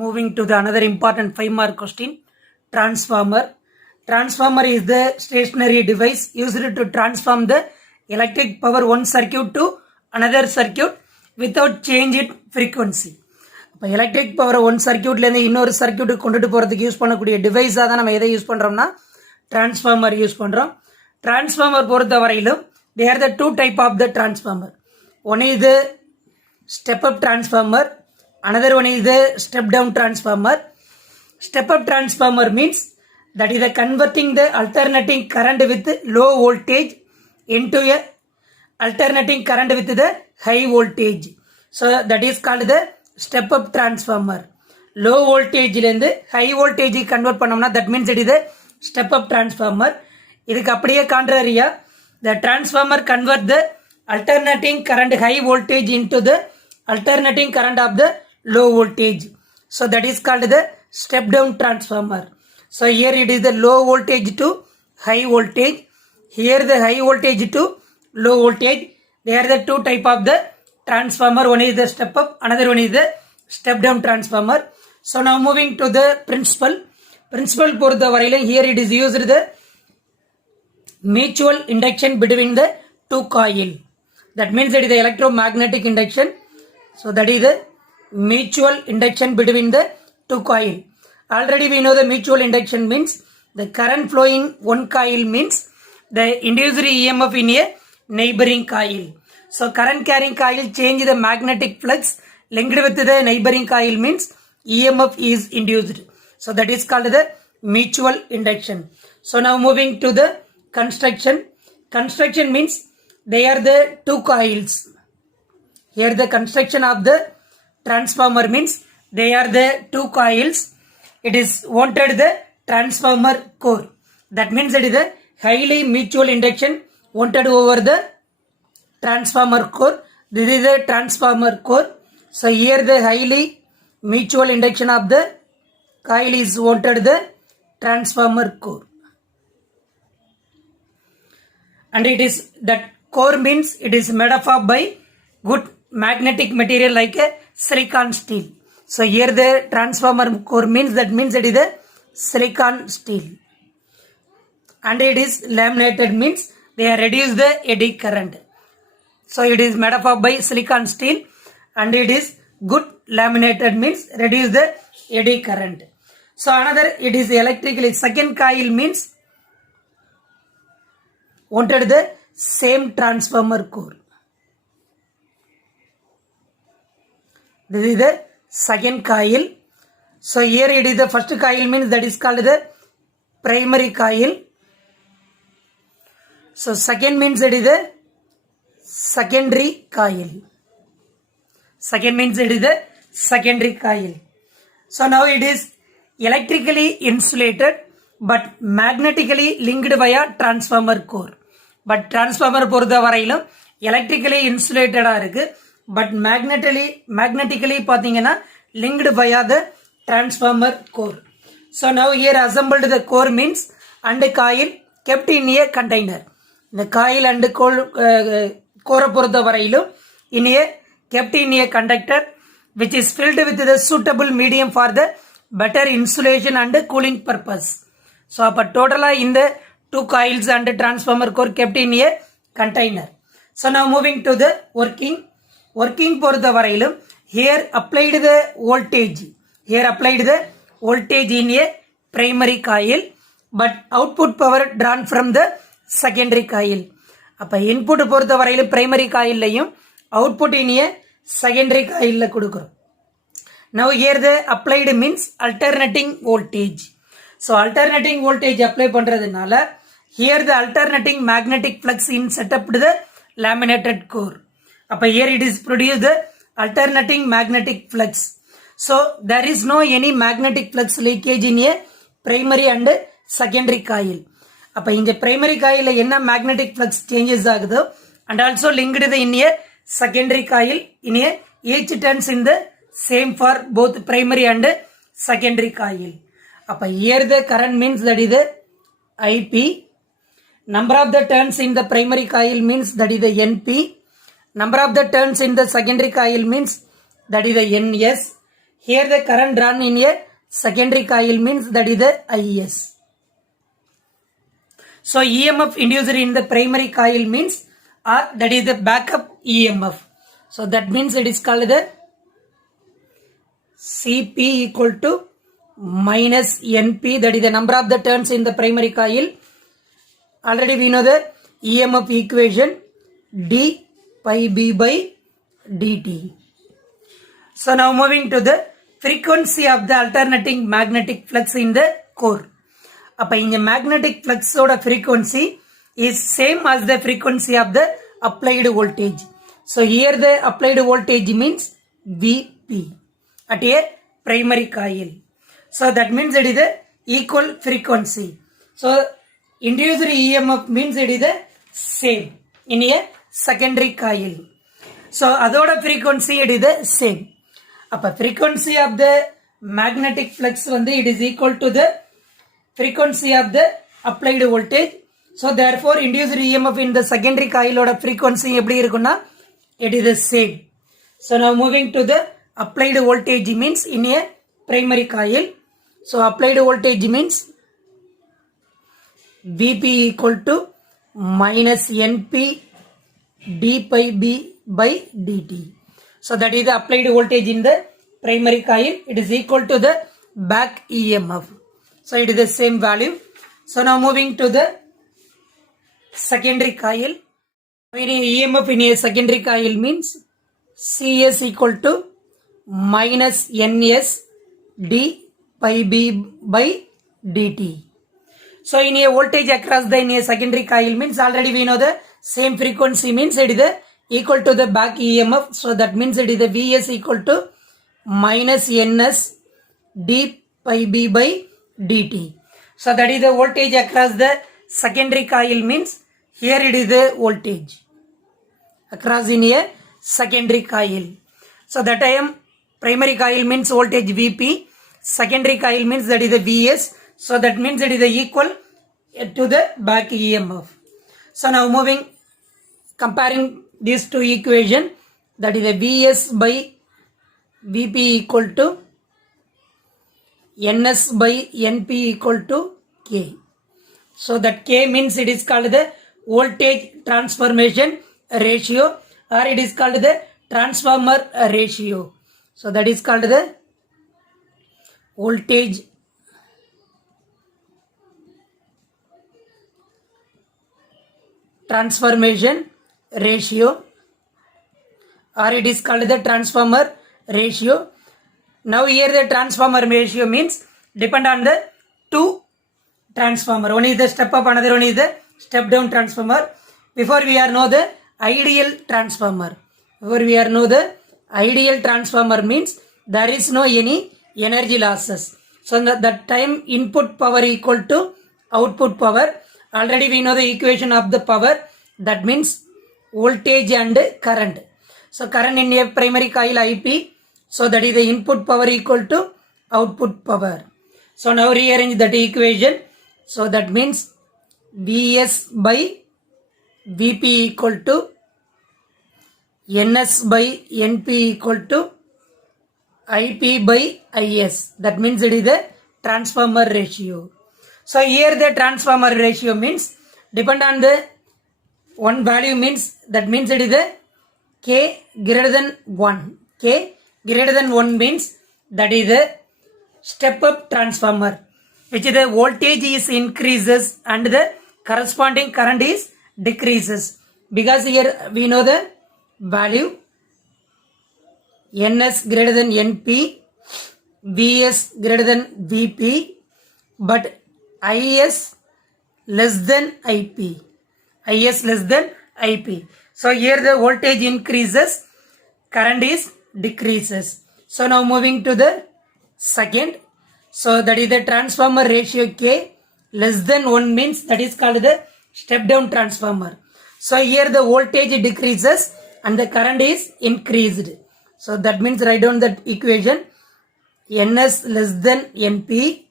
Moving to the another important 5-mark question. Transformer. Transformer is the stationary device used to transform the electric power one circuit to another circuit without change in frequency. இப்போ electric power one சர்க்கியூட்லேருந்து இன்னொரு சர்க்கியூட்டுக்கு கொண்டுட்டு போகிறதுக்கு use பண்ணக்கூடிய டிவைஸாக தான் நம்ம எதை use பண்ணுறோம்னா transformer use பண்ணுறோம். டிரான்ஸ்ஃபார்மர் பொறுத்த வரையிலும் they are the two type of the transformer. One is the step up transformer, another one is the step down transformer. Step up transformer means that is the converting the alternating current with low voltage into a alternating current with the high voltage. So that is called the step up transformer. Low voltage lende high voltage convert பண்ணோம்னா that means it is a step up transformer. இதுக்கு அப்படியே contrary-ஆ the transformer convert the alternating current high voltage into the alternating current of the low voltage. So that is called the step down transformer. So here it is the low voltage to high voltage. Here the high voltage to low voltage. They are the two type of the transformer. One is the step up, another one is the step down transformer. So now moving to the principle. Principle பொறுத்த வரையிலும் here it is used the mutual induction between the two coil. That means that is the electromagnetic induction. So that is the mutual induction between the two coil. Already we know the mutual induction means the current flowing one coil means the induced EMF in a neighboring coil. So current carrying coil change the magnetic flux linked with the neighboring coil means EMF is induced. So that is called the mutual induction. So now moving to the construction. Construction means they are the two coils. Here the construction of the transformer means they are the two coils. It is wanted the transformer core. That means it is the highly mutual induction wanted over the transformer core. This is the transformer core. So here the highly mutual induction of the coil is wanted the transformer core. And it is that core means it is made up of by good magnetic material like a silicon steel. So here the transformer core means that it is a silicon steel. And it is laminated means they are reduce the eddy current. So it is made up of by silicon steel and it is good laminated means reduce the eddy current. So another it is electrically second coil means wanted the same transformer core. This is the second coil. So here it is the first coil means that is called the primary coil. So second means it is the secondary coil. Second means it is the secondary coil. So now it is electrically insulated but magnetically linked via transformer core. But transformer பொறுத்த வரையிலும் electrically insulated இருக்கு but magnetically பாத்தீங்கன்னா linked via the transformer core. So now here assembled the core means and coil kept in a container. The coil and core பொறுத்த வரையிலும் in a kept in a conductor which is filled with the suitable medium for the better insulation and cooling purpose. So அப்ப டோட்டலா இந்த two coils and transformer core kept in a container. So now moving to the working பொறுத்த வரையிலும் here applied the voltage. Here applied the voltage in a primary coil but output power drawn from the secondary coil. அப்ப input பொறுத்த வரையிலும் primary coilலையும் output in a secondary coilல கொடுக்கிறோம். Now here the applied means alternating voltage. So alternating voltage apply பண்றதுனால here the alternating magnetic flux in set up to the laminated core. அப்ப here it is produced the alternating magnetic flux. So there is no any magnetic flux leakage in a primary and secondary coil. அப்ப இங்க primary coil என்ன magnetic flux changes ஆகுதோ and also linked in a secondary coil in a each turns in the same for both primary and secondary coil. அப்ப here the current means that is the IP. Number of the turns in the primary coil means that is the NP. Number of the turns in the secondary coil means that is the NS. Here the current run in a secondary coil means that is the IS. So EMF induced in the primary coil means that is the backup EMF. So that means it is called the Cp equal to minus Np, that is the number of the turns in the primary coil. Already we know the EMF equation d pi b by dt. So now moving to the frequency of the alternating magnetic flux in the core. அப்ப இங்க magnetic flux ஓட frequency is same as the frequency of the applied voltage. So here the applied voltage means Vp at a primary coil. So that means it is the equal frequency. So induced EMF means it is the same in a secondary coil. So அதோட frequency it is the same. அப்ப frequency of the magnetic flux வந்து it is equal to the frequency of the applied voltage. So therefore induced EMF in the secondary coil ஓட frequency எப்படி இருக்கும்னா it is the same. So now moving to the applied voltage means in a primary coil. So applied voltage means Vp equal to minus Np d pi b by dt. So that is the applied voltage in the primary coil. It is equal to the back EMF. So it is the same value. So now moving to the secondary coil. EMF in a secondary coil means Cs equal to minus Ns d pi b by dt. So in a voltage across the in a secondary coil means already we know the same frequency means it is the equal to the back EMF. So that means it is the Vs equal to minus Ns d pi b by dt. So that is the voltage across the secondary coil means here it is the voltage across in a secondary coil. So that I am primary coil means voltage Vp, secondary coil means that is the Vs. So that means it is the equal to the back EMF. So now moving comparing these two equation, that is the Vs by Vp equal to Ns by Np equal to K. So that K means it is called the voltage transformation ratio or it is called the transformer ratio. So that is called the voltage transformation ratio or it is called the transformer ratio. Now here the transformer ratio means depend on the two transformer. One is the step up, another one is the step down transformer. Before we are know the ideal transformer. Before we are know the ideal transformer means there is no any energy losses. So that time input power equal to output power. Already we know the equation of the power. That means voltage and current. So current in a primary coil IP. So that is the input power equal to output power. So now rearrange that equation. So that means Vs by Vp equal to Ns by Np equal to Ip by Is. That means it is the transformer ratio. So here the transformer ratio means depend on the one value means that means it is the K greater than 1. K greater than 1 means that is the step up transformer, which the voltage is increases and the corresponding current is decreases. Because here we know the value Ns greater than Np, Vs greater than Vp, but Is less than Ip. Is less than Ip. So here the voltage increases, current is decreases. So now moving to the second. So that is the transformer ratio K less than 1 means that is called the step down transformer. So here the voltage decreases and the current is increased. So that means write down that equation Ns less than Np.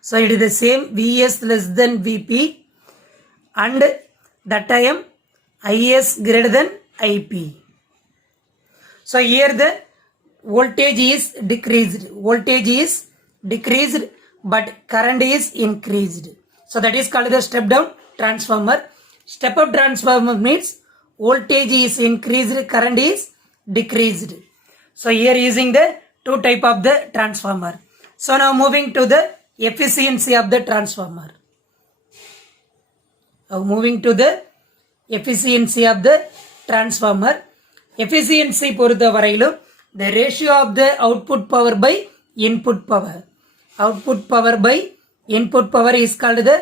So it is the same Vs less than Vp and that time Is greater than Ip. So here the voltage is decreased but current is increased. So that is called the step down transformer. Step up transformer means voltage is increased, current is decreased. So here using the two type of the transformer. So now moving to the efficiency of the transformer. Now moving to the efficiency of the transformer. Efficiency பொறுத்த வரையிலும் the ratio of the output power by input power. Output power by input power is called the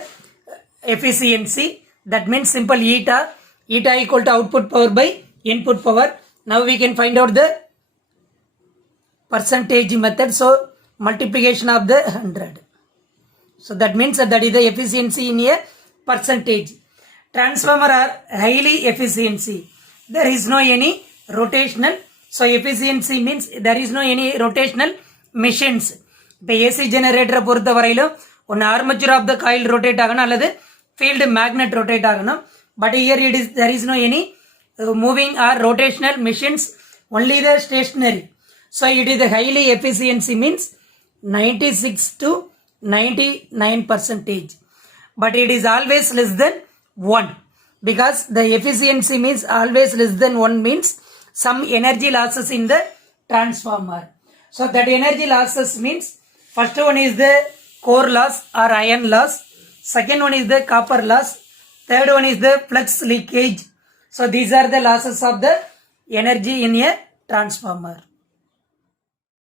efficiency. That means simple eta equal to output power by input power. Now we can find out the percentage method. So multiplication of the 100. So that means that is the efficiency in a percentage. Transformer are highly efficiency. There is no any rotational. So efficiency means there is no any rotational machines. இப்போ AC ஜெனரேட்டரை பொறுத்த வரையிலும் ஒன்று armature of the coil rotate ஆகணும் அல்லது field magnet rotate ஆகணும். But here it is there is no any moving or rotational machines, only the stationary. So it is the highly efficiency means 96 to 99%. But it is always less than 1 because the efficiency means always less than 1 means some energy losses in the transformer. So that energy losses means first one is the core loss or iron loss, second one is the copper loss, third one is the flux leakage. So these are the losses of the energy in a transformer.